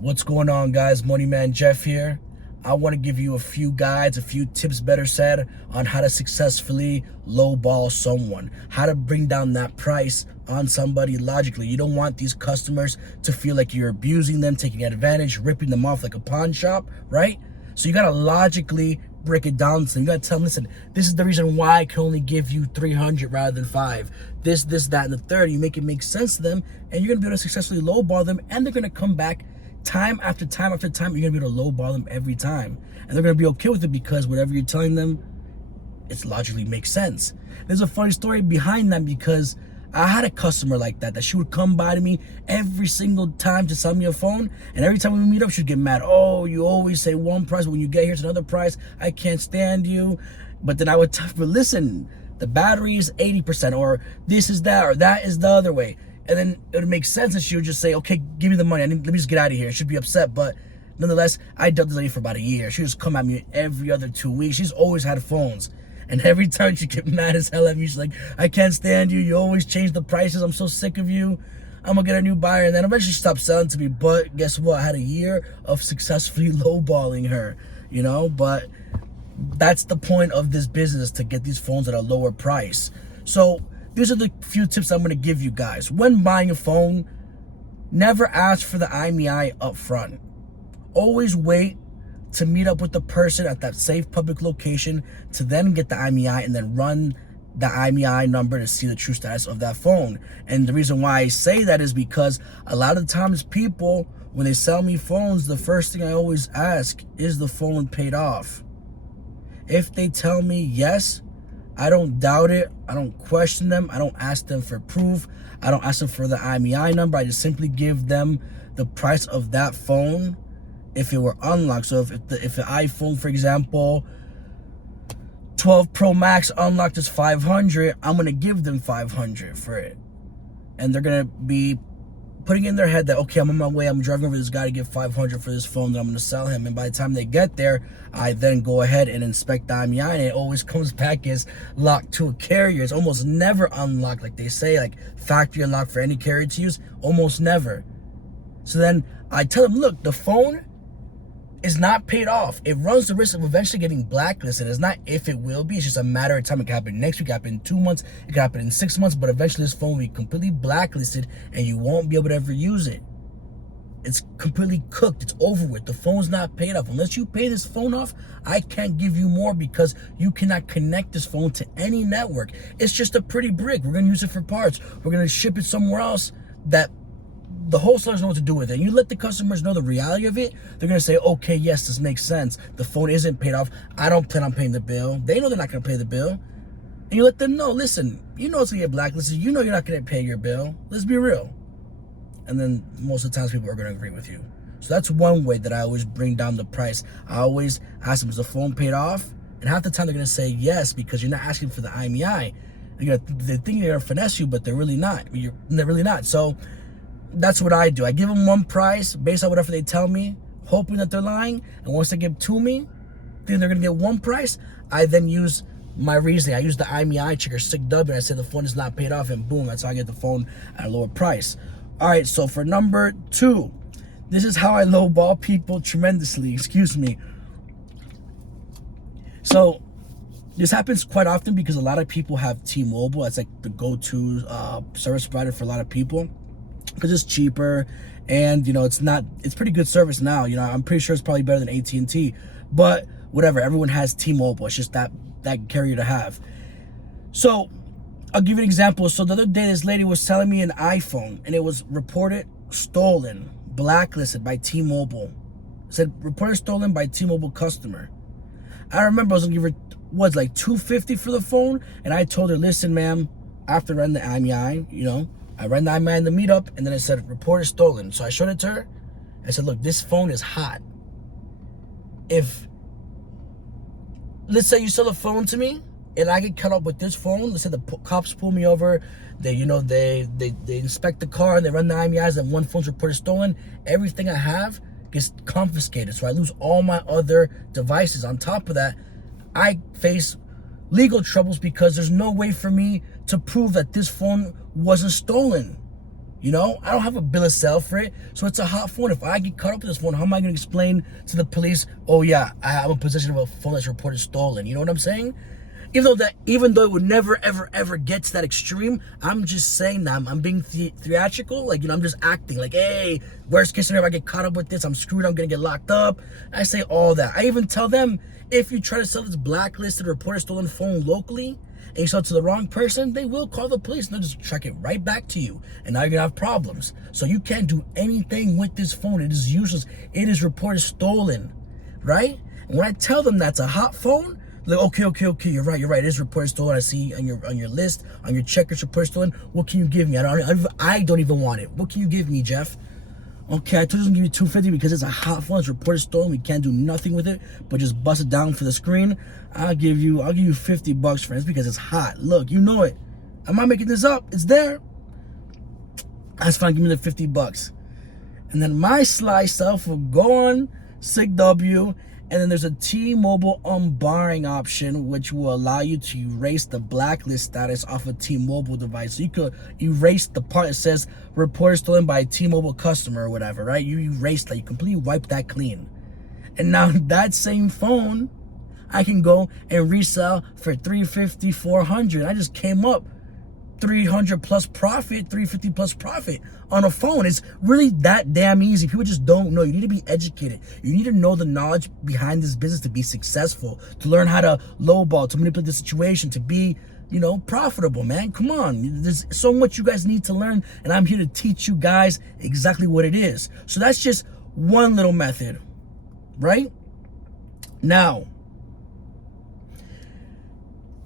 What's going on, guys? Money Man Jeff here. I want to give you a few guides, a few tips, better said, on how to successfully lowball someone, how to bring down that price on somebody logically. You don't want these customers to feel like you're abusing them, taking advantage, ripping them off like a pawn shop, right? So you got to logically break it down to them. You got to tell them, listen, this is the reason why I can only give you 300 rather than 5. This, that, and the third. You make it make sense to them, and you're going to be able to successfully lowball them, and they're going to come back time after time after time. You're gonna be able to lowball them every time, and they're gonna be okay with it because whatever you're telling them, it logically makes sense. There's a funny story behind that because I had a customer like that she would come by to me every single time to sell me a phone, and every time we meet up, she'd get mad. Oh, you always say one price, but when you get here, it's another price. I can't stand you. But then I would tell her, listen, the battery is 80%, or this is that, or that is the other way. And then it would make sense, and she would just say, okay, give me the money. Let me just get out of here. She'd be upset, but nonetheless, I dealt with this lady for about a year. She just come at me every other 2 weeks. She's always had phones. And every time she'd get mad as hell at me, she's like, I can't stand you. You always change the prices. I'm so sick of you. I'm going to get a new buyer. And then eventually she stopped selling to me. But guess what? I had a year of successfully lowballing her, you know? But that's the point of this business, to get these phones at a lower price. So these are the few tips I'm going to give you guys. When buying a phone, never ask for the IMEI up front. Always wait to meet up with the person at that safe public location to then get the IMEI, and then run the IMEI number to see the true status of that phone. And the reason why I say that is because a lot of times people, when they sell me phones, the first thing I always ask, is the phone paid off? If they tell me yes, I don't doubt it. I don't question them. I don't ask them for proof. I don't ask them for the IMEI number. I just simply give them the price of that phone if it were unlocked. So if the iPhone, for example, 12 Pro Max unlocked is 500, I'm going to give them 500 for it. And they're going to be putting in their head that, okay, I'm on my way, I'm driving over this guy to get 500 for this phone that I'm going to sell him. And by the time they get there, I then go ahead and inspect the IMEI, and it always comes back as locked to a carrier. It's almost never unlocked, like they say, like factory unlocked for any carrier to use, almost never. So then I tell them, look, the phone is not paid off. It runs the risk of eventually getting blacklisted. It's not if it will be, it's just a matter of time. It can happen next week, it can happen in 2 months, it can happen in 6 months, but eventually this phone will be completely blacklisted and you won't be able to ever use it. It's completely cooked. It's over with. The phone's not paid off. Unless you pay this phone off, I can't give you more, because you cannot connect this phone to any network. It's just a pretty brick. We're going to use it for parts. We're going to ship it somewhere else that the wholesalers know what to do with it. And you let the customers know the reality of it, they're going to say, okay, yes, this makes sense. The phone isn't paid off. I don't plan on paying the bill. They know they're not going to pay the bill. And you let them know, listen, you know it's going to get blacklisted. You know you're not going to pay your bill. Let's be real. And then most of the times people are going to agree with you. So that's one way that I always bring down the price. I always ask them, is the phone paid off? And half the time they're going to say yes, because you're not asking for the IMEI. They think they're going to finesse you, but they're really not. They're really not. So that's what I do. I give them one price based on whatever they tell me, hoping that they're lying. And once they give to me, thinking they're going to get one price, I then use my reasoning. I use the IMEI checker, SIG-W, and I say the phone is not paid off, and boom, that's how I get the phone at a lower price. All right, so for number 2, this is how I lowball people tremendously. Excuse me. So this happens quite often because a lot of people have T-Mobile. That's like the go-to service provider for a lot of people, because it's cheaper, and you know, it's pretty good service now. You know, I'm pretty sure it's probably better than AT&T, but whatever, everyone has T-Mobile. It's just that carrier to have. So I'll give you an example. So the other day, this lady was selling me an iPhone, and it was reported stolen, blacklisted by T-Mobile. It said reported stolen by T-Mobile customer. I remember I was gonna give her like $250 for the phone, and I told her, listen, ma'am, after running the IMEI, you know, I ran the IMEI in the meetup, and then it said reported stolen. So I showed it to her. I said, look, this phone is hot. If, let's say you sell the phone to me and I get cut up with this phone, let's say the cops pull me over, they inspect the car and they run the IMEIs, and one phone's reported stolen, everything I have gets confiscated. So I lose all my other devices. On top of that, I face legal troubles because there's no way for me to prove that this phone wasn't stolen. You know, I don't have a bill of sale for it, so it's a hot phone. If I get caught up with this phone, how am I going to explain to the police, oh yeah, I'm in possession of a phone that's reported stolen? You know what I'm saying? Even though it would never, ever, ever get to that extreme, I'm just saying that I'm being theatrical. Like, you know, I'm just acting like, hey, worst case scenario, if I get caught up with this, I'm screwed, I'm going to get locked up. I say all that. I even tell them, if you try to sell this blacklisted reported stolen phone locally, and you sell it to the wrong person, they will call the police and they'll just track it right back to you. And now you're gonna have problems. So you can't do anything with this phone. It is useless. It is reported stolen, right? And when I tell them that's a hot phone, they're like, okay, you're right. It is reported stolen. I see on your list, on your checkers, reported stolen. What can you give me? I don't even want it. What can you give me, Jeff? Okay, I told you to give you $250 because it's a hot phone. It's reported stolen. We can't do nothing with it, but just bust it down for the screen. I'll give you $50, friends, because it's hot. Look, you know it. I'm not making this up. It's there. That's fine. Give me the $50, and then my sly self will go on SigW. And then there's a T-Mobile unbarring option, which will allow you to erase the blacklist status off a T-Mobile device. So you could erase the part that says reported stolen by a T-Mobile customer or whatever, right? You erase that, you completely wipe that clean. And now that same phone, I can go and resell for $350, $400. I just came up 300 plus profit, 350 plus profit on a phone. It's really that damn easy. People just don't know. You need to be educated. You need to know the knowledge behind this business to be successful, to learn how to lowball, to manipulate the situation, to be, you know, profitable, man. Come on. There's so much you guys need to learn, and I'm here to teach you guys exactly what it is. So that's just one little method, right? Now,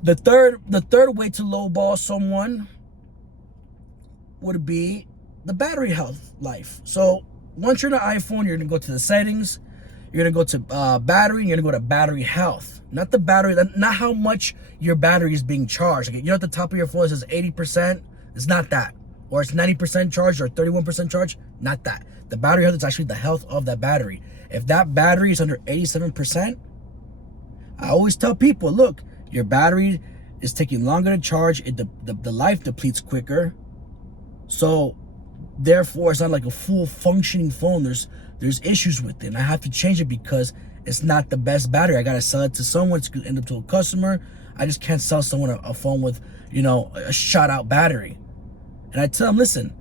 the third way to lowball someone would be the battery health life. So once you're in an iPhone, you're gonna go to the settings, you're gonna go to battery, and you're gonna go to battery health. Not the battery, not how much your battery is being charged. Like, you know, at the top of your phone it says 80%. It's not that, or it's 90% charged or 31% charged. Not that. The battery health is actually the health of that battery. If that battery is under 87%, I always tell people, look, your battery is taking longer to charge. The life depletes quicker. So therefore, it's not like a full functioning phone. There's issues with it. And I have to change it because it's not the best battery. I got to sell it to someone. It's going to end up to a customer. I just can't sell someone a phone with, you know, a shot out battery. And I tell them, listen,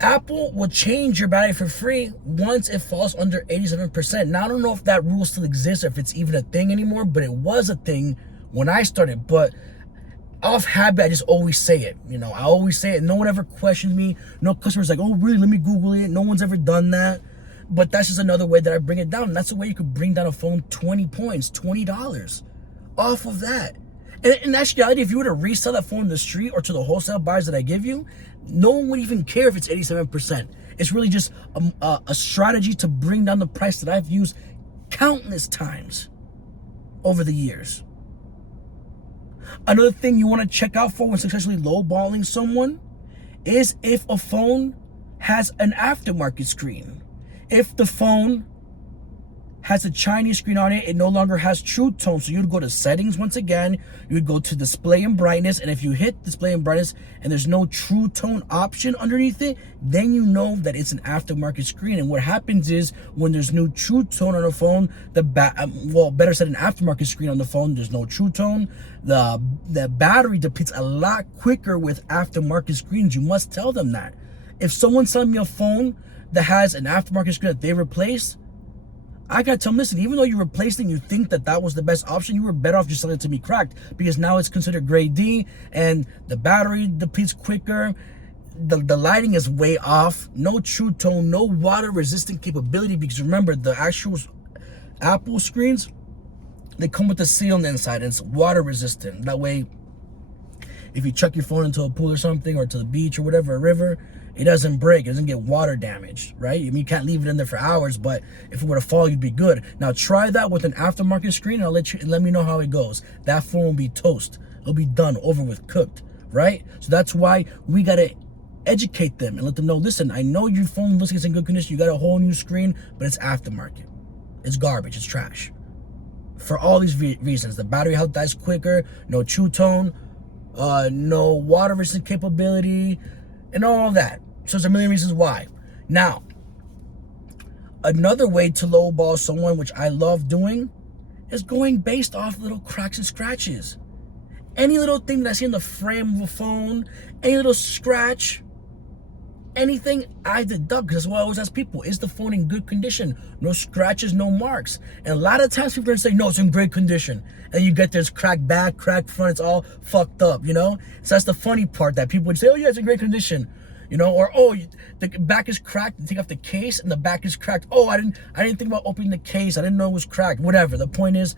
Apple will change your battery for free once it falls under 87%. Now, I don't know if that rule still exists or if it's even a thing anymore, but it was a thing when I started. But off habit, I just always say it. You know, I always say it. No one ever questions me. No customer's like, oh, really? Let me Google it. No one's ever done that. But that's just another way that I bring it down. And that's the way you could bring down a phone 20 points, $20 off of that. And in actuality, if you were to resell that phone in the street or to the wholesale buyers that I give you, no one would even care if it's 87%. It's really just a strategy to bring down the price that I've used countless times over the years. Another thing you want to check out for when successfully lowballing someone is if a phone has an aftermarket screen. If the phone has a Chinese screen on it, it no longer has True Tone. So you'd go to settings once again, you would go to display and brightness, and if you hit display and brightness and there's no True Tone option underneath it, then you know that it's an aftermarket screen. And what happens is when there's no True Tone on a phone, better said, an aftermarket screen on the phone, there's no True Tone, the battery depletes a lot quicker with aftermarket screens. You must tell them that. If someone's selling me a phone that has an aftermarket screen that they replaced, I gotta tell them, listen, even though you replaced it and you think that that was the best option, you were better off just selling it to me cracked, because now it's considered grade D and the battery depletes quicker. The lighting is way off, no True Tone, no water resistant capability, because remember, the actual Apple screens, they come with a seal on the inside and it's water resistant. That way, if you chuck your phone into a pool or something, or to the beach or whatever, a river, it doesn't break, it doesn't get water damaged, right? I mean, you can't leave it in there for hours, but if it were to fall, you'd be good. Now try that with an aftermarket screen, and let me know how it goes. That phone will be toast. It'll be done, over with, cooked, right? So that's why we gotta educate them and let them know, listen, I know your phone looks like it's in good condition, you got a whole new screen, but it's aftermarket. It's garbage, it's trash. For all these reasons, the battery health dies quicker, no True Tone, no water resistant capability, and all that. So there's a million reasons why. Now, another way to lowball someone, which I love doing, is going based off little cracks and scratches. Any little thing that I see in the frame of a phone, any little scratch, anything, I deduct, because that's what I always ask people. Is the phone in good condition? No scratches, no marks. And a lot of times people are going to say, no, it's in great condition. And you get this cracked back, cracked front, it's all fucked up, you know? So that's the funny part, that people would say, oh yeah, it's in great condition. You know, or oh, the back is cracked. You take off the case and the back is cracked. Oh, I didn't think about opening the case. I didn't know it was cracked. Whatever. The point is,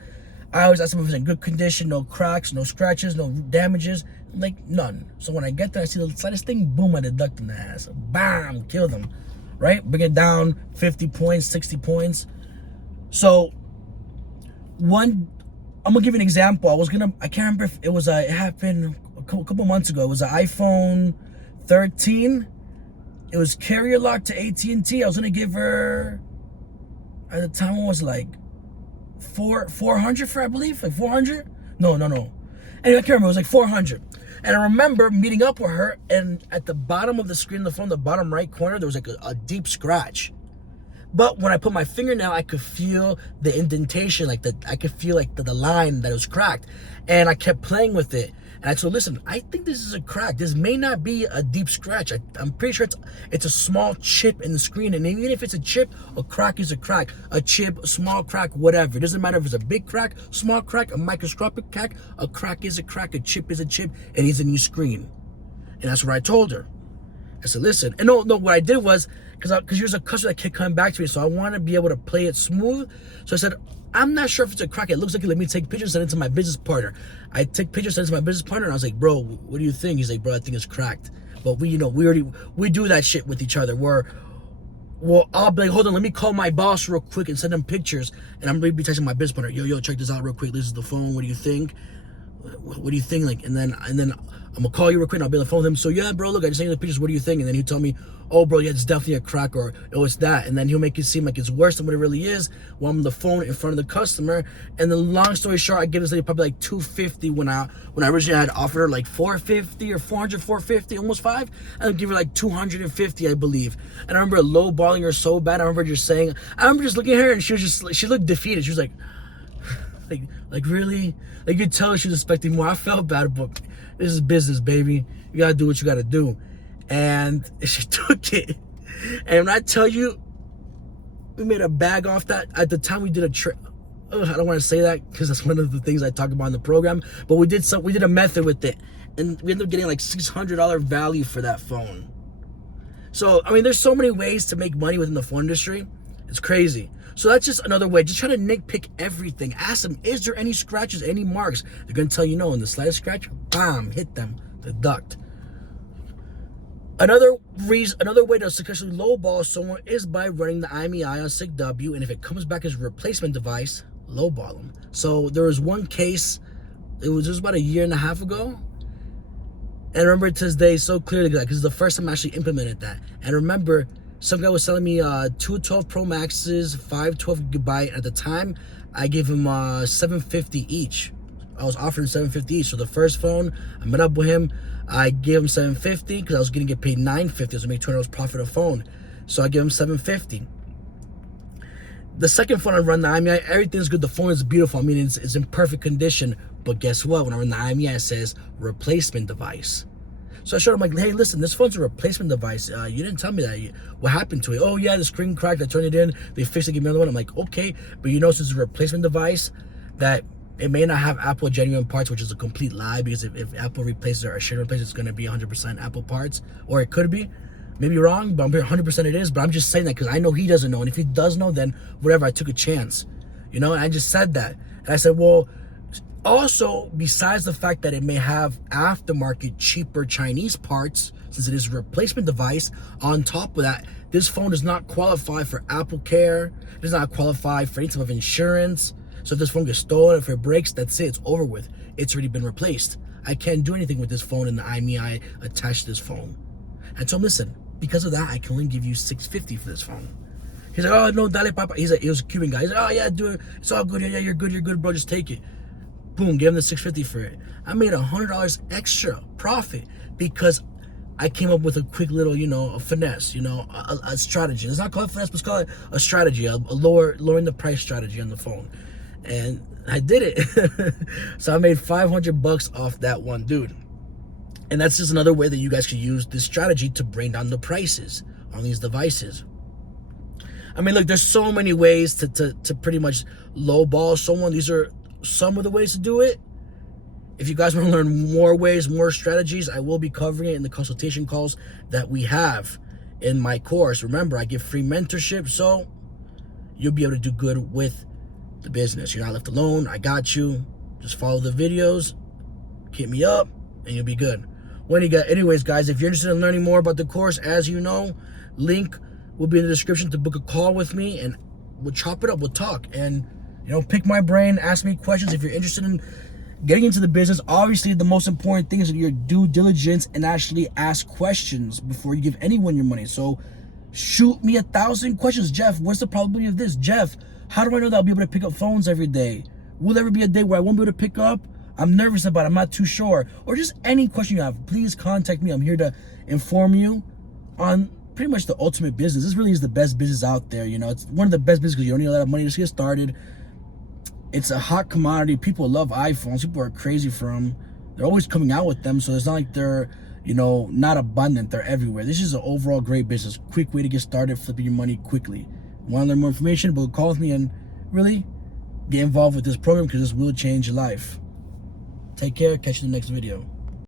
I always ask them if it's in good condition, no cracks, no scratches, no damages, like none. So when I get there, I see the slightest thing, boom, I deduct in the ass. Bam, kill them, right? Bring it down 50 points, 60 points. So I'm gonna give you an example. I can't remember if it was it happened a couple months ago. It was an iPhone 13. It was carrier locked to AT&T. I was gonna give her, at the time it was like 400 for, I believe, like 400. No. Anyway, I can't remember. It was like 400. And I remember meeting up with her, and at the bottom of the screen of the phone, the bottom right corner, there was like a deep scratch. But when I put my fingernail, I could feel the indentation, I could feel like the line that was cracked. And I kept playing with it. And I told, listen, I think this is a crack. This may not be a deep scratch. I'm pretty sure it's a small chip in the screen. And even if it's a chip, a crack is a crack. A chip, a small crack, whatever. It doesn't matter if it's a big crack, small crack, a microscopic crack. A crack is a crack, a chip is a chip, and it's a new screen. And that's what I told her. I said, listen. And no, what I did was, because there's a customer that kept coming back to me, so I want to be able to play it smooth. So I said, I'm not sure if it's a crack. It looks like it. Let me take pictures, send it to my business partner. I take pictures, send it to my business partner, and I was like, bro, what do you think? He's like, bro, I think it's cracked. But we do that shit with each other. I'll be like, hold on, let me call my boss real quick and send him pictures, and I'm gonna be texting my business partner, yo, check this out real quick. This is the phone. What do you think? What do you think? Like, and then I'm gonna call you real quick and I'll be on the phone with him. So yeah, bro, look, I just sent you the pictures. What do you think? And then he'll tell me, oh, bro, yeah, it's definitely a crack, or oh, it's that. And then he'll make it seem like it's worse than what it really is while I'm on the phone in front of the customer. And the long story short, I give this lady probably like $250 when I originally had offered her like $450 or $450, almost $5. I'll give her like $250, I believe. And I remember lowballing her so bad. I remember just looking at her, and she looked defeated. She was like really? Like, you could tell she was expecting more. I felt bad, but this is business, baby. You gotta do what you gotta do. And she took it. And when I tell you, we made a bag off that. At the time, we did a trip. I don't want to say that because that's one of the things I talk about in the program. But we did a method with it, and we ended up getting like $600 value for that phone. So I mean, there's so many ways to make money within the phone industry. It's crazy. So that's just another way. Just try to nitpick everything. Ask them, is there any scratches, any marks? They're going to tell you no. And the slightest scratch, bam, hit them, deduct. Another way to successfully lowball someone is by running the IMEI on SIGW. And if it comes back as a replacement device, lowball them. So there was one case, it was just about a year and a half ago. And I remember it to this day so clearly, because it's the first time I actually implemented that. And remember, some guy was selling me two 12 Pro Maxes, 5 12GB. At the time, I gave him $750 each. I was offering $750 each. So the first phone, I met up with him. I gave him $750 because I was going to get paid $950. I was going to make $200 profit a phone. So I gave him $750. The second phone I run the IMEI, everything's good. The phone is beautiful. I mean, it's in perfect condition. But guess what? When I run the IMEI, it says replacement device. So I showed him, like, hey, listen, this phone's a replacement device. You didn't tell me that. What happened to it? Oh, yeah, the screen cracked. I turned it in. They fixed it, gave me another one. I'm like, okay. But you know, since it's a replacement device, that it may not have Apple genuine parts, which is a complete lie, because if Apple replaces it or should replace it, it's going to be 100% Apple parts. Or it could be. Maybe wrong, but I'm 100% it is. But I'm just saying that because I know he doesn't know. And if he does know, then whatever, I took a chance. You know, and I just said that. And I said, well, also, besides the fact that it may have aftermarket cheaper Chinese parts, since it is a replacement device, on top of that, this phone does not qualify for Apple Care. It does not qualify for any type of insurance. So if this phone gets stolen, if it breaks, that's it. It's over with. It's already been replaced. I can't do anything with this phone and the IMEI attached to this phone. And so listen, because of that, I can only give you $650 for this phone. He's like, oh, no, dale, papa. He was a Cuban guy. He's like, oh, yeah, do it. It's all good. Yeah, you're good, bro. Just take it. Boom, give him the $650 for it. I made $100 extra profit because I came up with a quick little, a finesse, a strategy. Let's not call it finesse, let's call it a strategy, a lowering the price strategy on the phone. And I did it. So I made $500 off that one dude. And that's just another way that you guys can use this strategy to bring down the prices on these devices. I mean, look, there's so many ways to pretty much lowball someone. These are some of the ways to do it. If you guys want to learn more ways, more strategies, I will be covering it in the consultation calls that we have in my course. Remember, I give free mentorship, so you'll be able to do good with the business. You're not left alone. I got you. Just follow the videos, hit me up, and you'll be good. Anyways, guys, if you're interested in learning more about the course, as you know, link will be in the description to book a call with me, and we'll chop it up. We'll talk and, pick my brain, ask me questions if you're interested in getting into the business. Obviously, the most important thing is your due diligence and actually ask questions before you give anyone your money. So shoot me 1,000 questions. Jeff, what's the probability of this? Jeff, how do I know that I'll be able to pick up phones every day? Will there ever be a day where I won't be able to pick up? I'm nervous about it. I'm not too sure. Or just any question you have, please contact me. I'm here to inform you on pretty much the ultimate business. This really is the best business out there. It's one of the best businesses because you don't need a lot of money to get started. It's a hot commodity. People love iPhones. People are crazy for them. They're always coming out with them, so it's not like they're, not abundant. They're everywhere. This is an overall great business. Quick way to get started, flipping your money quickly. Want to learn more information? Book a call with me and really get involved with this program because this will change your life. Take care. Catch you in the next video.